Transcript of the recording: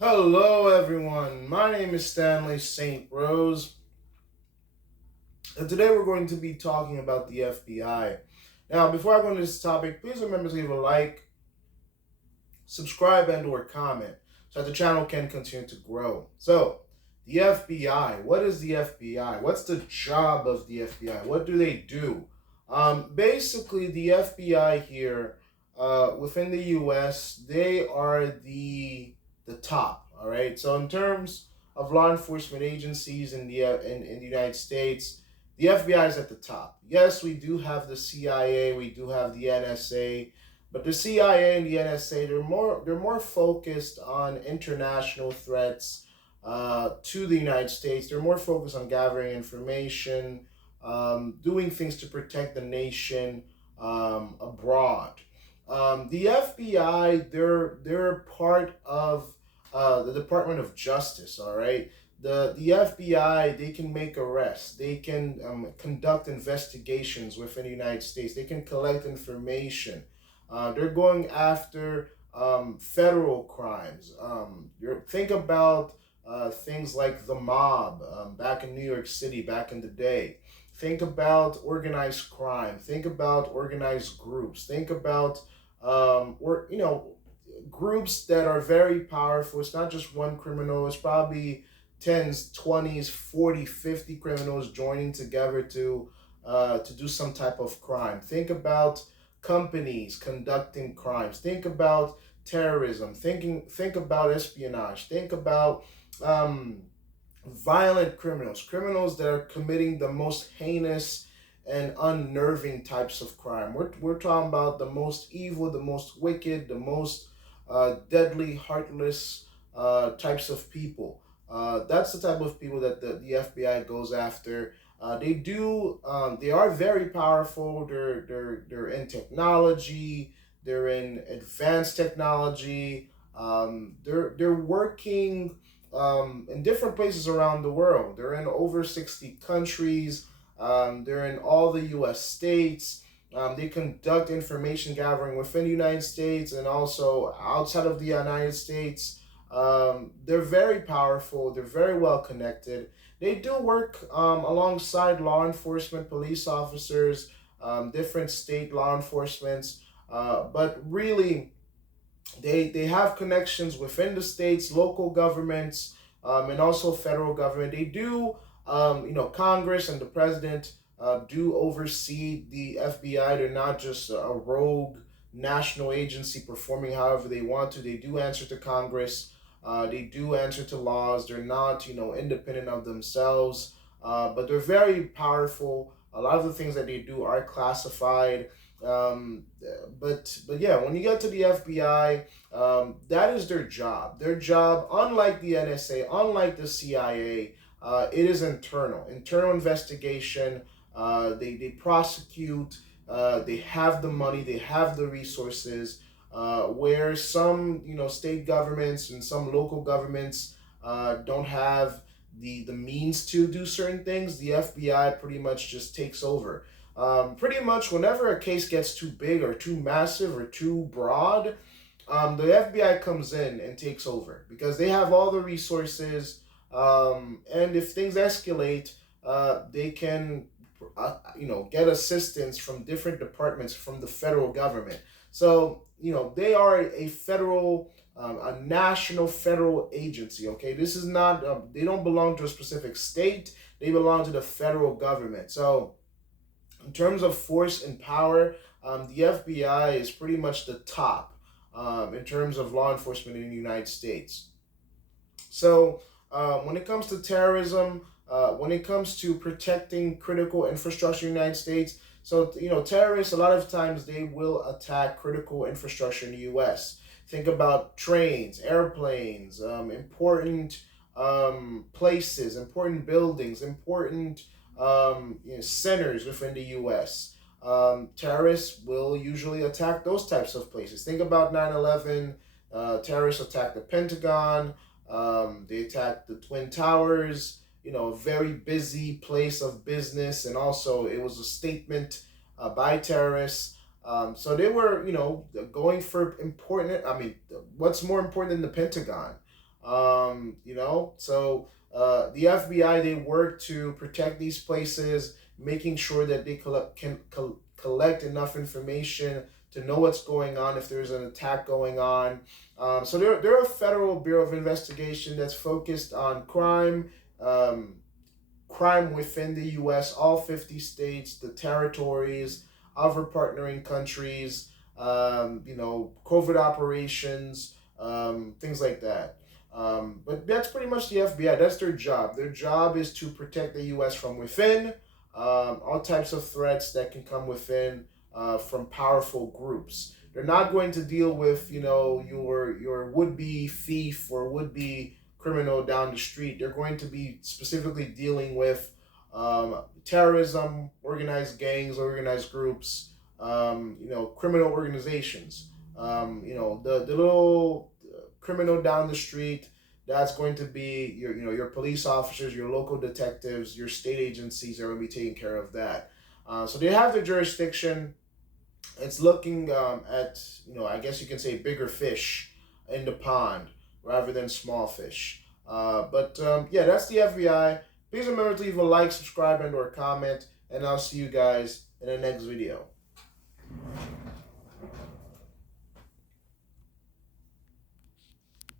Hello, everyone. My name is Stanley St. Rose, and today we're going to be talking about the FBI. Now, before I go into this topic, please remember to leave a like, subscribe, and/or comment so that the channel can continue to grow. So, the FBI. What is the FBI? What's the job of the FBI? What do they do? Basically, the FBI here within the U.S. they are the top. All right. So in terms of law enforcement agencies in the United States, the FBI is at the top. Yes, we do have the CIA, we do have the NSA, but the CIA and the NSA they're more focused on international threats to the United States. They're more focused on gathering information, doing things to protect the nation abroad. The FBI they're part of the Department of Justice. All right, the FBI they can make arrests, they can conduct investigations within the United States, they can collect information. They're going after federal crimes. Think about things like the mob back in New York City back in the day. Think about organized crime. Think about organized groups. Think about or groups that are very powerful. It's not just one criminal. It's probably tens, 20s, 40, 50 criminals joining together to do some type of crime. Think about companies conducting crimes. Think about terrorism. Think about espionage. Think about violent criminals, criminals that are committing the most heinous and unnerving types of crime. We're talking about the most evil, the most wicked, the most deadly, heartless types of people. That's the type of people that the FBI goes after. They are very powerful. They're in technology. They're in advanced technology. They're working in different places around the world. They're in over 60 countries. They're in all the U.S. states. They conduct information gathering within the United States and also outside of the United States. They're very powerful. They're very well connected. They do work alongside law enforcement, police officers, different state law enforcements. But really, they have connections within the states, local governments, and also federal government. They do, Congress and the president do oversee the FBI. They're not just a rogue national agency performing however they want to. They do answer to Congress. They do answer to laws. They're not, independent of themselves, but they're very powerful. A lot of the things that they do are classified. But yeah, when you get to the FBI, that is their job. Their job, unlike the NSA, unlike the CIA, it is internal investigation. They prosecute. They have the money. They have the resources. Where some state governments and some local governments don't have the means to do certain things, the FBI pretty much just takes over. Pretty much whenever a case gets too big or too massive or too broad, the FBI comes in and takes over because they have all the resources. And if things escalate, they can, get assistance from different departments from the federal government. So, they are a national federal agency. Okay, this is not, they don't belong to a specific state. They belong to the federal government. So, in terms of force and power, the FBI is pretty much the top in terms of law enforcement in the United States. So, when it comes to terrorism, when it comes to protecting critical infrastructure in the United States, so terrorists a lot of times they will attack critical infrastructure in the U.S. Think about trains, airplanes, important places, important buildings, important centers within the U.S. Terrorists will usually attack those types of places. Think about 9/11. Terrorists attacked the Pentagon. They attacked the Twin Towers. A very busy place of business, and also it was a statement by terrorists. So they were, going for important. I mean, what's more important than the Pentagon? The FBI, they work to protect these places, making sure that they collect enough information to know what's going on if there's an attack going on. So they're a federal bureau of investigation that's focused on um, crime within the U.S., all 50 states, the territories, other partnering countries, covert operations, things like that. But that's pretty much the FBI. That's their job. Their job is to protect the U.S. from within, all types of threats that can come within from powerful groups. They're not going to deal with, your would-be thief or would-be criminal down the street. They're going to be specifically dealing with terrorism, organized gangs, organized groups, criminal organizations. The little criminal down the street, that's going to be your police officers, your local detectives, your state agencies are going to be taking care of that. So they have their jurisdiction. It's looking at, I guess you can say, bigger fish in the pond rather than small fish. But that's the FBI. Please remember to leave a like, subscribe, and or comment, and I'll see you guys in the next video.